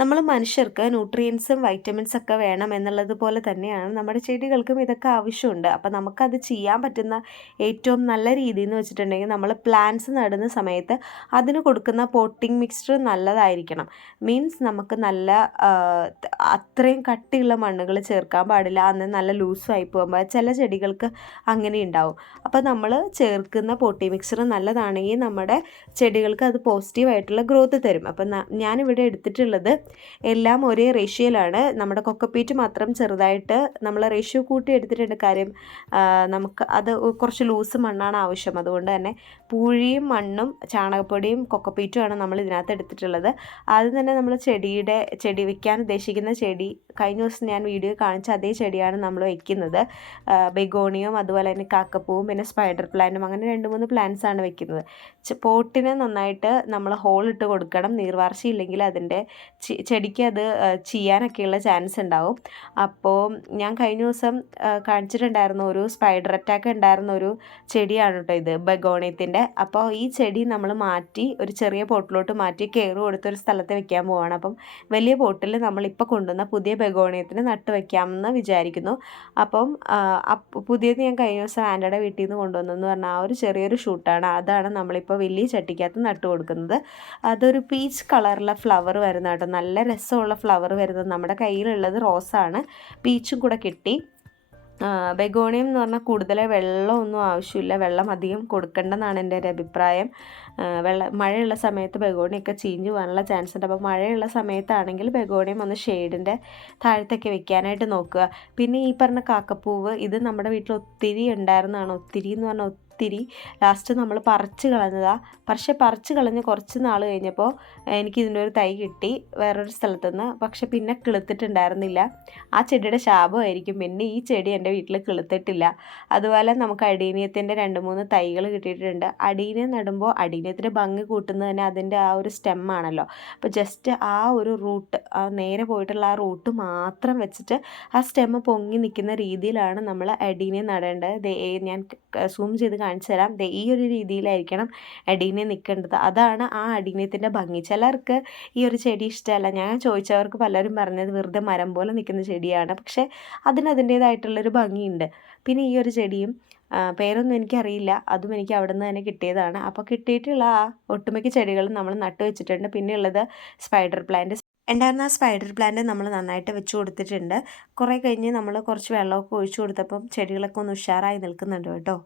നമ്മൾ മനുഷ്യർക്ക് ന്യൂട്രിയൻസും വൈറ്റമിൻസ് ഒക്കെ വേണം എന്നുള്ളതുപോലെ തന്നെയാണ് നമ്മുടെ ചെടികൾക്കും ഇതൊക്കെ ആവശ്യമുണ്ട്. അപ്പോൾ നമുക്കത് ചെയ്യാൻ പറ്റുന്ന ഏറ്റവും നല്ല രീതി എന്ന് വെച്ചിട്ടുണ്ടെങ്കിൽ നമ്മൾ പ്ലാന്റ്സ് നടുന്ന സമയത്ത് അതിന് കൊടുക്കുന്ന പോട്ടിംഗ് മിക്സ്ചർ നല്ലതായിരിക്കണം. മീൻസ് നമുക്ക് നല്ല അത്രയും കട്ടിയുള്ള മണ്ണുകൾ ചേർക്കാൻ പാടില്ല. അന്ന് നല്ല ലൂസായി പോകുമ്പോൾ ചില ചെടികൾക്ക് അങ്ങനെ ഉണ്ടാവും. അപ്പോൾ നമ്മൾ ചേർക്കുന്ന പോട്ടിംഗ് മിക്സ്ചർ നല്ലതാണെങ്കിൽ നമ്മുടെ ചെടികൾക്ക് അത് പോസിറ്റീവായിട്ടുള്ള ഗ്രോത്ത് തരും. അപ്പം ഞാനിവിടെ എടുത്തിട്ടുള്ളത് എല്ലാം ഒരേ റേഷ്യോയിലാണ്. നമ്മുടെ കൊക്കോപ്പീറ്റ് മാത്രം ചെറുതായിട്ട് നമ്മൾ റേഷ്യോ കൂട്ടി എടുത്തിട്ടുണ്ട്. കാര്യം നമുക്ക് അത് കുറച്ച് ലൂസ് മണ്ണാണ് ആവശ്യം. അതുകൊണ്ട് തന്നെ പൂഴിയും മണ്ണും ചാണകപ്പൊടിയും കൊക്കോപ്പീറ്റുമാണ് നമ്മൾ ഇതിനകത്ത് എടുത്തിട്ടുള്ളത്. ആദ്യം തന്നെ നമ്മൾ ചെടി വയ്ക്കാൻ ഉദ്ദേശിക്കുന്ന ചെടി കഴിഞ്ഞ ദിവസം ഞാൻ വീഡിയോ കാണിച്ച അതേ ചെടിയാണ് നമ്മൾ വയ്ക്കുന്നത്. ബെഗോണിയും അതുപോലെ തന്നെ കാക്കപ്പൂവും പിന്നെ സ്പൈഡർ പ്ലാന്റും അങ്ങനെ 2-3 പ്ലാന്റ്സ് ആണ് വെക്കുന്നത്. പോട്ടിന് നന്നായിട്ട് നമ്മൾ ഹോളിട്ട് കൊടുക്കണം. നീർവാർച്ചയില്ലെങ്കിൽ അതിൻ്റെ ചെടിക്ക് അത് ചെയ്യാനൊക്കെയുള്ള ചാൻസ് ഉണ്ടാവും. അപ്പോൾ ഞാൻ കഴിഞ്ഞ ദിവസം കാണിച്ചിട്ടുണ്ടായിരുന്നു ഒരു സ്പൈഡർ അറ്റാക്ക് ഉണ്ടായിരുന്ന ഒരു ചെടിയാണ് കേട്ടോ ഇത്, ബെഗോണിയത്തിൻ്റെ. അപ്പോൾ ഈ ചെടി നമ്മൾ മാറ്റി ഒരു ചെറിയ പോട്ടിലോട്ട് മാറ്റി കെയർ കൊടുത്തൊരു സ്ഥലത്ത് വെക്കാൻ പോവുകയാണ്. അപ്പം വലിയ പോട്ടിൽ നമ്മളിപ്പോൾ കൊണ്ടുവന്ന പുതിയ ബെഗോണിയത്തിന് നട്ട് വയ്ക്കാമെന്ന് വിചാരിക്കുന്നു. അപ്പം പുതിയത് ഞാൻ കഴിഞ്ഞ ദിവസം ആൻ്റയുടെ വീട്ടിൽ നിന്ന് കൊണ്ടുവന്നെന്ന് പറഞ്ഞാൽ ആ ഒരു ചെറിയൊരു ഷൂട്ടാണ്. അതാണ് നമ്മളിപ്പോൾ വലിയ ചട്ടിക്കകത്ത് നട്ട് കൊടുക്കുന്നത്. അതൊരു പീച്ച് കളറിലെ ഫ്ലവർ വരുന്ന കേട്ടോ, നല്ല രസമുള്ള ഫ്ലവർ വരുന്നത്. നമ്മുടെ കയ്യിലുള്ളത് റോസാണ്, പീച്ചും കൂടെ കിട്ടി. ബെഗോണിയം എന്ന് പറഞ്ഞാൽ കൂടുതൽ വെള്ളമൊന്നും ആവശ്യമില്ല, വെള്ളം അധികം കൊടുക്കേണ്ടെന്നാണ് എൻ്റെ ഒരു അഭിപ്രായം. മഴയുള്ള സമയത്ത് ബെഗോണിയൊക്കെ ചീഞ്ഞ് പോകാനുള്ള ചാൻസ് ഉണ്ട്. അപ്പോൾ മഴയുള്ള സമയത്താണെങ്കിൽ ബെഗോണിയം ഒന്ന് ഷെയ്ഡിൻ്റെ താഴത്തൊക്കെ വെക്കാനായിട്ട് നോക്കുക. പിന്നെ ഈ പറഞ്ഞ കാക്കപ്പൂവ് ഇത് നമ്മുടെ വീട്ടിൽ ഒത്തിരി ഉണ്ടായിരുന്നതാണ്. ഒത്തിരി എന്ന് പറഞ്ഞാൽ ഒത്തിരി. ലാസ്റ്റ് നമ്മൾ പറിച്ച് കളഞ്ഞതാണ്. പക്ഷേ പറിച്ച് കളഞ്ഞ് കുറച്ച് നാൾ കഴിഞ്ഞപ്പോൾ എനിക്കിതിൻ്റെ ഒരു തൈ കിട്ടി വേറൊരു സ്ഥലത്തുനിന്ന്. പക്ഷെ പിന്നെ കിളുത്തിട്ടുണ്ടായിരുന്നില്ല. ആ ചെടിയുടെ ശാപമായിരിക്കും പിന്നെ ഈ ചെടി എൻ്റെ വീട്ടിൽ കിളുത്തിട്ടില്ല. അതുപോലെ നമുക്ക് അടീനിയത്തിൻ്റെ 2-3 തൈകൾ കിട്ടിയിട്ടുണ്ട്. അടീനിയം നടുമ്പോൾ അടീനിയത്തിൻ്റെ ഭംഗി കൂട്ടുന്നത് തന്നെ അതിൻ്റെ ആ ഒരു സ്റ്റെമ്മാണല്ലോ. അപ്പോൾ ജസ്റ്റ് ആ ഒരു റൂട്ട്, ആ നേരെ പോയിട്ടുള്ള ആ റൂട്ട് മാത്രം വെച്ചിട്ട് ആ സ്റ്റെമ്മ് പൊങ്ങി നിൽക്കുന്ന രീതിയിലാണ് നമ്മൾ അടീനിയം നടേണ്ടത്. ഞാൻ സൂം ചെയ്ത് കാണിച്ചു തരാം. ഈ ഒരു രീതിയിലായിരിക്കണം അടീനിയം നിൽക്കേണ്ടത്. അതാണ് ആ അടീനിയത്തിൻ്റെ ഭംഗി. ചിലർക്ക് ഈ ഒരു ചെടി ഇഷ്ടമല്ല. ഞാൻ ചോദിച്ചവർക്ക് പലരും പറഞ്ഞത് വെറുതെ മരം പോലെ നിൽക്കുന്ന ചെടിയാണ്. പക്ഷേ അതിൻ്റേതായിട്ടുള്ളൊരു ഭംഗിയുണ്ട്. പിന്നെ ഈ ഒരു ചെടിയും പേരൊന്നും എനിക്കറിയില്ല, അതും എനിക്ക് അവിടെ നിന്ന് തന്നെ കിട്ടിയതാണ്. അപ്പോൾ കിട്ടിയിട്ടുള്ള ആ ഒട്ടുമിക്ക ചെടികളും നമ്മൾ നട്ടു വെച്ചിട്ടുണ്ട്. പിന്നെയുള്ളത് സ്പൈഡർ പ്ലാന്റ് ഉണ്ടായിരുന്ന ആ സ്പൈഡർ പ്ലാന്റ് നമ്മൾ നന്നായിട്ട് വെച്ച് കൊടുത്തിട്ടുണ്ട്. കുറേ കഴിഞ്ഞ് നമ്മൾ കുറച്ച് വെള്ളമൊക്കെ ഒഴിച്ചു കൊടുത്തപ്പം ചെടികളൊക്കെ ഒന്ന് ഉഷാറായി നിൽക്കുന്നുണ്ട് കേട്ടോ.